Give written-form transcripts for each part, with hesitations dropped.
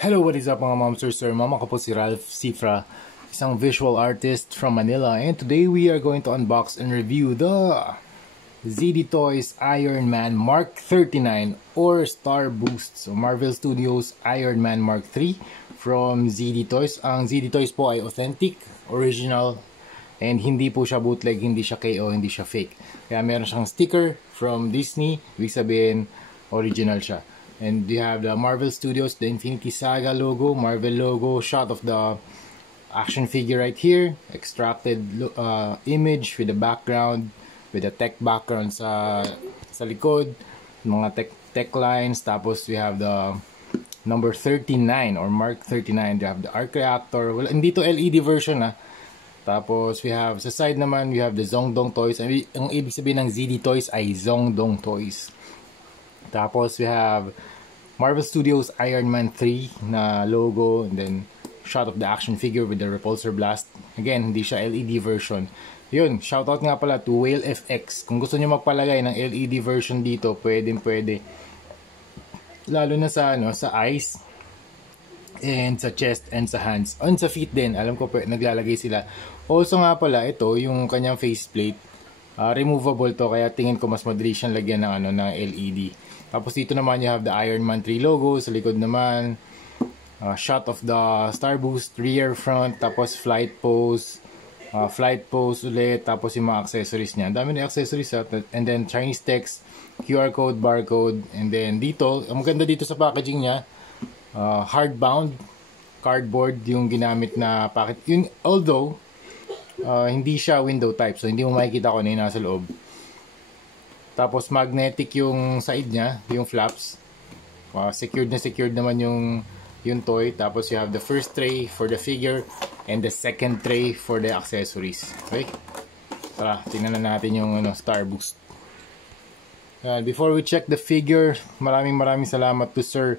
Hello, what is up mga momsters, sir? Mama ko po si Ralph Cifra, isang visual artist from Manila, and today we are going to unbox and review the ZD Toys Iron Man Mark 39 or Star Boost. So Marvel Studios Iron Man Mark 3 from ZD Toys. Ang ZD Toys po ay authentic, original, and hindi po siya bootleg, hindi siya KO, hindi siya fake. Kaya meron siyang sticker from Disney, ibig sabihin original siya. And you have the Marvel Studios, the Infinity Saga logo, Marvel logo, shot of the action figure right here, extracted image with the background, with the tech background sa likod, mga tech lines. Tapos we have the number 39 or Mark 39. You have the arc reactor. Well, hindi to LED version Tapos we have sa side naman, we have the Zongdong Toys. Ang ibig sabihin ng ZD Toys ay Zongdong Toys. Tapos we have Marvel Studios Iron Man 3 na logo, and then shot of the action figure with the repulsor blast. Again, hindi siya LED version. Yun, shoutout nga pala to Whale FX. Kung gusto niyo magpalagay ng LED version dito, pwede. Lalo na sa sa eyes and sa chest and sa hands. And sa feet din, alam ko naglalagay sila. Also nga pala, ito yung kanyang faceplate. Removable to, kaya tingin ko mas madali siyang lagyan ng ng LED. Tapos dito naman you have the Iron Man 3 logo, sa likod naman shot of the Star Boost rear front, tapos flight pose ulit, tapos yung mga accessories niya. Ang dami na accessories and then Chinese text, QR code, barcode, and then dito, ang maganda dito sa packaging niya, hardbound cardboard yung ginamit na package. Yun, although hindi siya window type, so hindi mo makikita kung ano yung nasa loob. Tapos magnetic yung side niya, yung flaps. Secured naman yung toy. Tapos you have the first tray for the figure and the second tray for the accessories. Okay? Tara, tingnan na natin yung Star Boost. Before we check the figure, maraming salamat to Sir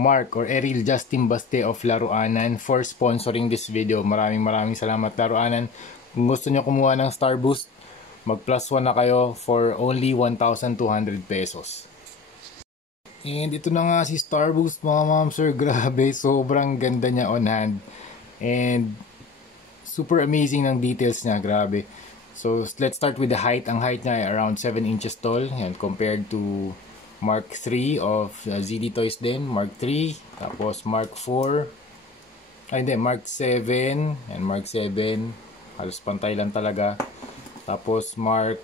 Mark or Eril Justin Baste of Laruanan for sponsoring this video. Maraming salamat, Laruanan. Kung gusto nyo kumuha ng Star Boost, mag +1 na kayo for only 1,200 pesos. And ito na nga si Star Boost mga ma'am sir. Grabe, sobrang ganda niya on hand. And super amazing ng details niya, grabe. So let's start with the height. Ang height niya ay around 7 inches tall. Yan, compared to Mark 3 of ZD Toys din. Mark 3, tapos Mark 4. Ay hindi, Mark 7. And Mark 7. Halos pantay lang talaga. Tapos Mark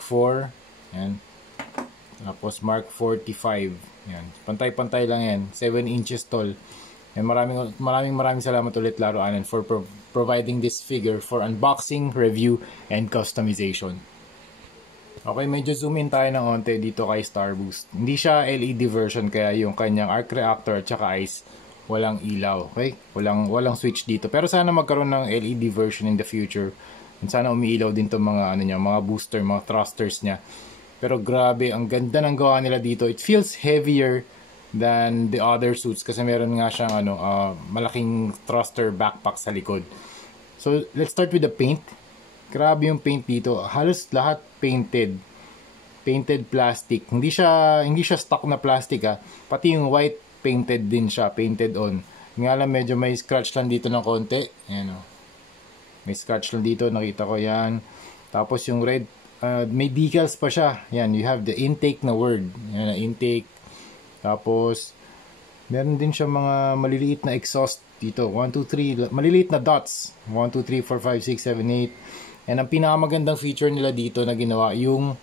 4, yan. Tapos Mark 45, yan. Pantay-pantay lang yan, 7 inches tall. And maraming salamat ulit Laruanan for providing this figure for unboxing, review, and customization. Okay, medyo zoom in tayo ng onte dito kay Star Boost. Hindi siya LED version, kaya yung kanyang arc reactor at saka eyes walang ilaw, okay? Walang switch dito. Pero sana magkaroon ng LED version in the future. And sana umiilaw din to mga mga booster, mga thrusters niya. Pero grabe, ang ganda ng gawa nila dito. It feels heavier than the other suits kasi meron nga siyang malaking thruster backpack sa likod. So, let's start with the paint. Grabe yung paint dito. Halos lahat painted. Painted plastic. Hindi siya stock na plastic Pati yung white painted din siya, painted on. Nga lang medyo may scratch lang dito ng konti. Ayan May scratch lang dito, nakita ko yan. Tapos yung red, may decals pa siya. Yan, you have the intake na word. Yan, intake. Tapos, meron din siya mga maliliit na exhaust dito. 1, 2, 3, maliliit na dots. 1, 2, 3, 4, 5, 6, 7, 8. And ang pinakamagandang feature nila dito na ginawa, yung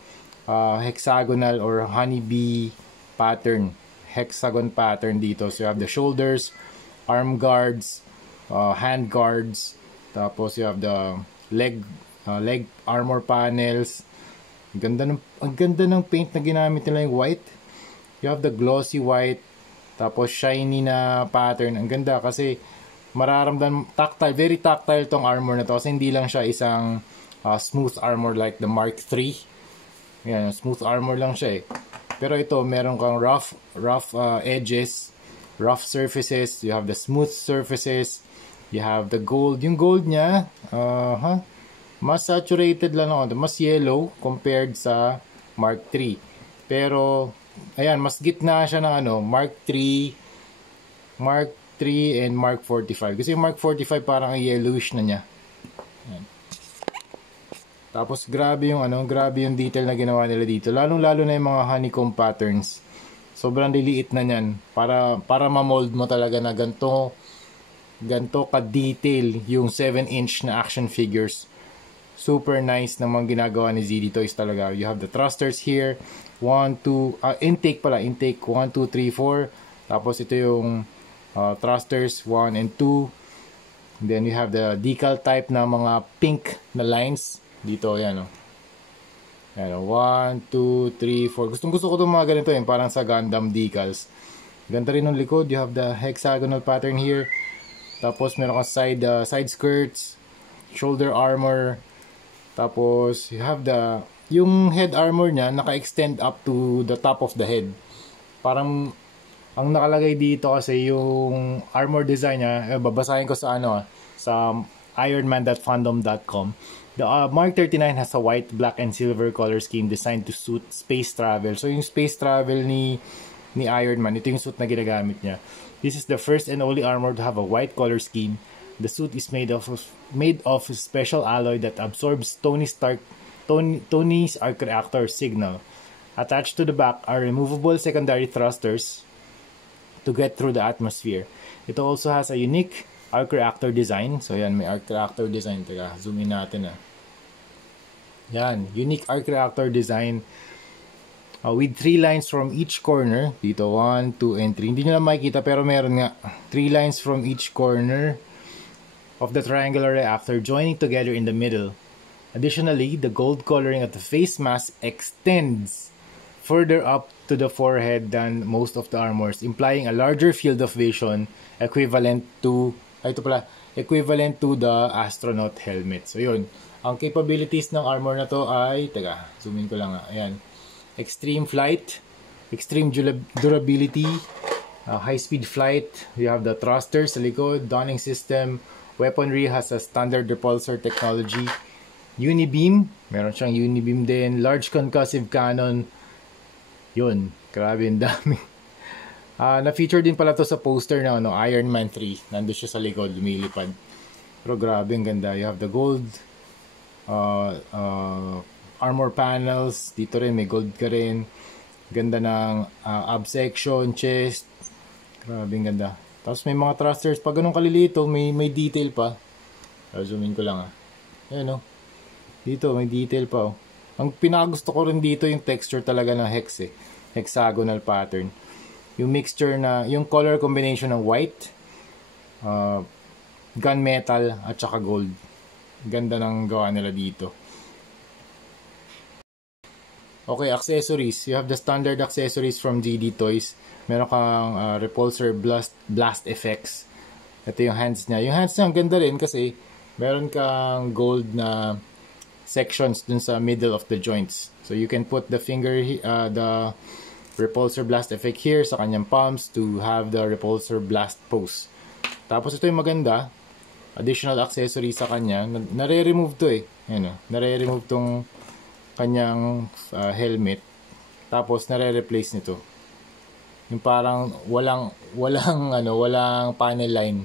hexagonal or honeybee pattern. Hexagon pattern dito. So you have the shoulders, arm guards, hand guards. Tapos you have the leg armor panels. Ang ganda ng paint na ginamit nila, yung white. You have the glossy white. Tapos shiny na pattern. Ang ganda kasi mararamdaman tactile, very tactile tong armor na to. Kasi hindi lang siya isang smooth armor like the Mark 3. Yan, smooth armor lang siya Pero ito, meron kang rough edges, rough surfaces. You have the smooth surfaces. You have the gold. Yung gold niya, mas saturated lang mas yellow compared sa Mark 3. Pero, ayan, mas gitna siya ng Mark 3 Mark 3 and Mark 45. Kasi yung Mark 45 parang yellowish na niya. Ayan. Tapos grabe yung grabe yung detail na ginawa nila dito. Lalong-lalo na yung mga honeycomb patterns. Sobrang liliit na niyan para ma-mold mo talaga na ganto ka-detail yung 7-inch na action figures. Super nice naman ginagawa ni ZD Toys talaga. You have the thrusters here. 1, 2, intake 1, 2, 3, 4. Tapos ito yung thrusters 1 and 2. Then you have the decal type na mga pink na lines. Dito, yan o. Ayan, 1, 2, 3, 4. Gusto ko itong mga ganito yun. Parang sa Gundam decals. Ganda rin ng likod. You have the hexagonal pattern here. Tapos meron kang side skirts, shoulder armor. Tapos you have yung head armor niya naka-extend up to the top of the head. Parang ang nakalagay dito kasi yung armor design niya, babasahin ko sa sa ironman.fandom.com. The Mark 39 has a white, black, and silver color scheme designed to suit space travel. So yung space travel ni Iron Man, ito yung suit na ginagamit niya. This is the first and only armor to have a white color scheme. The suit is made of a special alloy that absorbs Tony's arc reactor signal. Attached to the back are removable secondary thrusters to get through the atmosphere. It also has a unique arc reactor design. So yan, may arc reactor design. Teka, zoom in natin Yan, unique arc reactor design with 3 lines from each corner. Dito, 1, 2, and 3. Hindi nyo lang makikita pero meron nga 3 lines from each corner of the triangular reactor joining together in the middle. Additionally, the gold coloring of the face mask extends further up to the forehead than most of the armors, implying a larger field of vision equivalent to the astronaut helmet. So yun, ang capabilities ng armor na to ay, zoom in ko lang ayan. Extreme flight, extreme durability, high speed flight. You have the thrusters sa likod, donning system, weaponry has a standard repulsor technology, unibeam, meron siyang unibeam din, large concussive cannon. Yun, grabe yung dami. Na-feature din pala to sa poster na Iron Man 3. Nandun siya sa likod, lumilipad. Pero grabe, ang ganda. You have the gold armor panels. Dito rin, may gold ka rin. Ganda ng ab section, chest. Grabe, ang ganda. Tapos may mga thrusters. Pag ganun kalilito, may detail pa. Zoomin ko lang Ayan Dito, may detail pa Ang pinakagusto ko rin dito yung texture talaga ng hex hexagonal pattern. Yung mixture yung color combination ng white, gunmetal, at saka gold. Ganda ng gawa nila dito. Okay, accessories. You have the standard accessories from ZD Toys. Meron kang repulsor blast effects. Ito yung hands niya. Yung hands niya, ang ganda rin kasi meron kang gold na sections dun sa middle of the joints. So you can put the the repulsor blast effect here sa kanyang palms to have the repulsor blast pose. Tapos ito yung maganda, additional accessory sa kanya, nare-remove to nare-remove tong kanyang helmet. Tapos nare-replace nito. Yung parang walang panel line.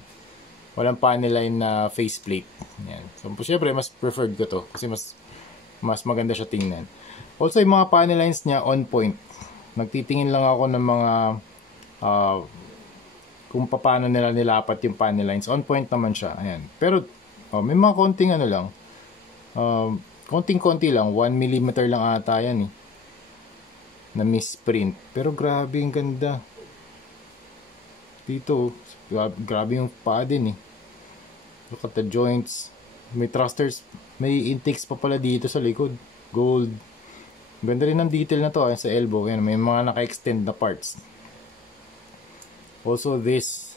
Walang panel line na faceplate. Yan. So syempre mas preferred ko to kasi mas maganda siya tingnan. Also yung mga panel lines niya on point. Nagtitingin lang ako ng mga kung paano nila nilapat yung panel lines. On point naman siya. Ayan. Pero may mga konting lang. Konting-konti lang. 1 mm lang ata yan na misprint. Pero grabe yung ganda. Dito, grabe yung paa din Look at the joints. May thrusters. May intakes pa pala dito sa likod. Gold. Ganda rin ng detail na to sa elbow. Yan, may mga naka-extend na parts. Also this,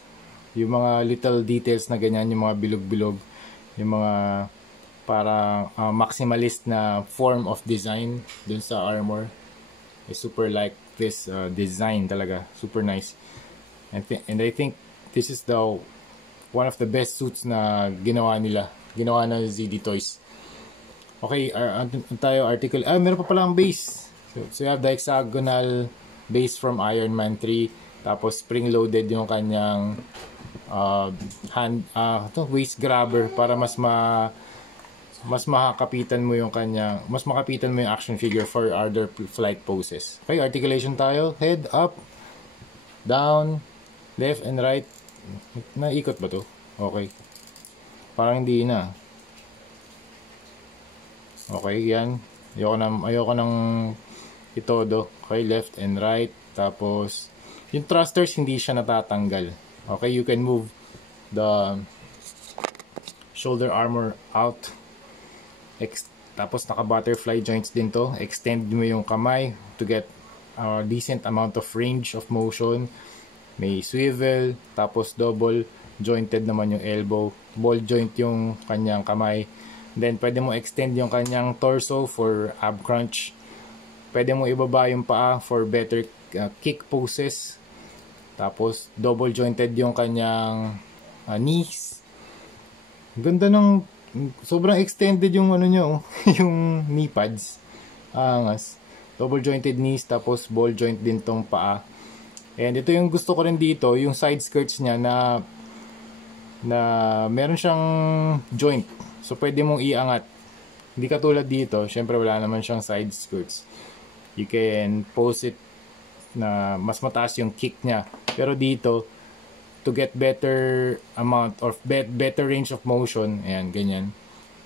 yung mga little details na ganyan, yung mga bilog-bilog, yung mga parang maximalist na form of design dun sa armor. I super like this design talaga. Super nice. And I think this is one of the best suits na ginawa ng ZD Toys. Okay, tayo article. Meron pa pala ang base. So you have the hexagonal base from Iron Man 3. Tapos spring-loaded yung kanyang waist grabber para mas makakapitan mo yung action figure for other flight poses. Okay, articulation tayo. Head up, down, left and right. Naikot ba to? Okay. Parang hindi na. Okay, yan. Ayoko nang itodo. Okay, left and right. Tapos, yung thrusters hindi siya natatanggal. Okay, you can move the shoulder armor out. Tapos naka-butterfly joints din to. Extend mo yung kamay to get a decent amount of range of motion. May swivel, tapos double jointed naman yung elbow. Ball joint yung kanyang kamay. Then pwede mo extend yung kanyang torso for ab crunch. Pwede mo ibaba yung paa for better kick poses. Tapos double jointed yung kanyang knees. Ganda ng sobrang extended yung ano nyo, yung knee pads. Angas. Double jointed knees, tapos ball joint din tong paa. And ito yung gusto ko rin dito, yung side skirts niya na meron siyang joint. So pwede mong iangat. Hindi katulad dito, syempre wala naman siyang side skirts. You can pose it na mas mataas yung kick niya. Pero dito, to get better amount or better range of motion, ayan, ganyan,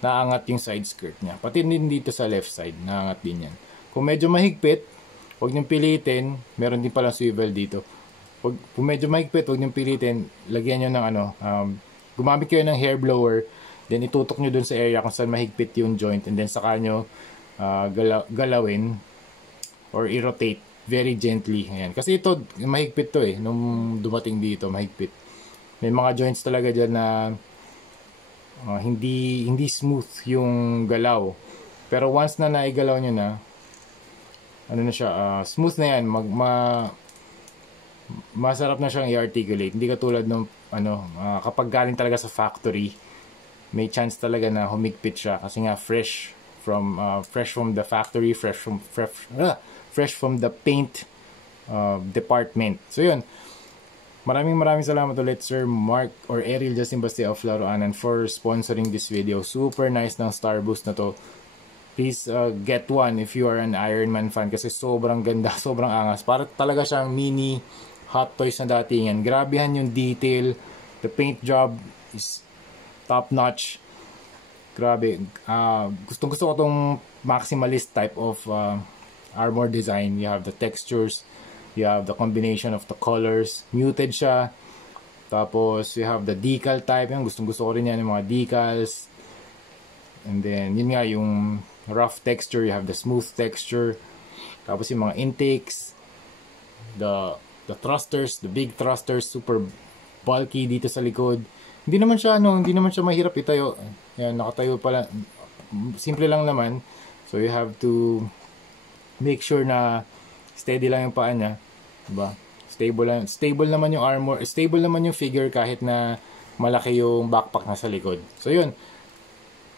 naangat yung side skirt niya. Pati din dito sa left side, naangat din yan. Kung medyo mahigpit, huwag niyong pilitin, meron din palang swivel dito. Kung medyo mahigpit, huwag niyong pilitin, lagyan niyo ng gumamit kayo ng hair blower, then itutok niyo dun sa area kung saan mahigpit yung joint, and then saka niyo galawin or i-rotate very gently. Ayan. Kasi ito, mahigpit to nung dumating dito, mahigpit. May mga joints talaga dyan na hindi smooth yung galaw. Pero once na naigalaw nyo na, ano na siya, smooth na yan. Masarap na siyang i-articulate. Hindi katulad nung, kapag galing talaga sa factory, may chance talaga na humigpit siya. Kasi nga, fresh from the factory, fresh from the paint department. So yun, maraming salamat ulit Sir Mark or Ariel Justin Bastia of Laruanan for sponsoring this video. Super nice ng Star Boost na to. Please get one if you are an Iron Man fan kasi sobrang ganda, sobrang angas. Para talaga siyang mini Hot Toys na datingan. Grabehan yung detail, the paint job is top notch. Grabe, gusto ko tong maximalist type of armor design. You have the textures, you have the combination of the colors, muted siya. Tapos you have the decal type, yung gusto ko rin yan, yung mga decals. And then yun nga, yung rough texture, you have the smooth texture. Tapos yung mga intakes, the thrusters, the big thrusters, super bulky dito sa likod. Hindi naman siya mahirap itayo. Yan, nakatayo pala. Simple lang naman. So you have to make sure na steady lang yung paa niya, diba? Stable naman yung armor, stable naman yung figure kahit na malaki yung backpack na sa likod. So yun.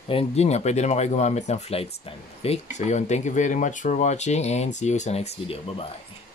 And yun nga, pwede naman kayo gumamit ng flight stand. Okay? So yun, thank you very much for watching and see you sa next video. Bye-bye.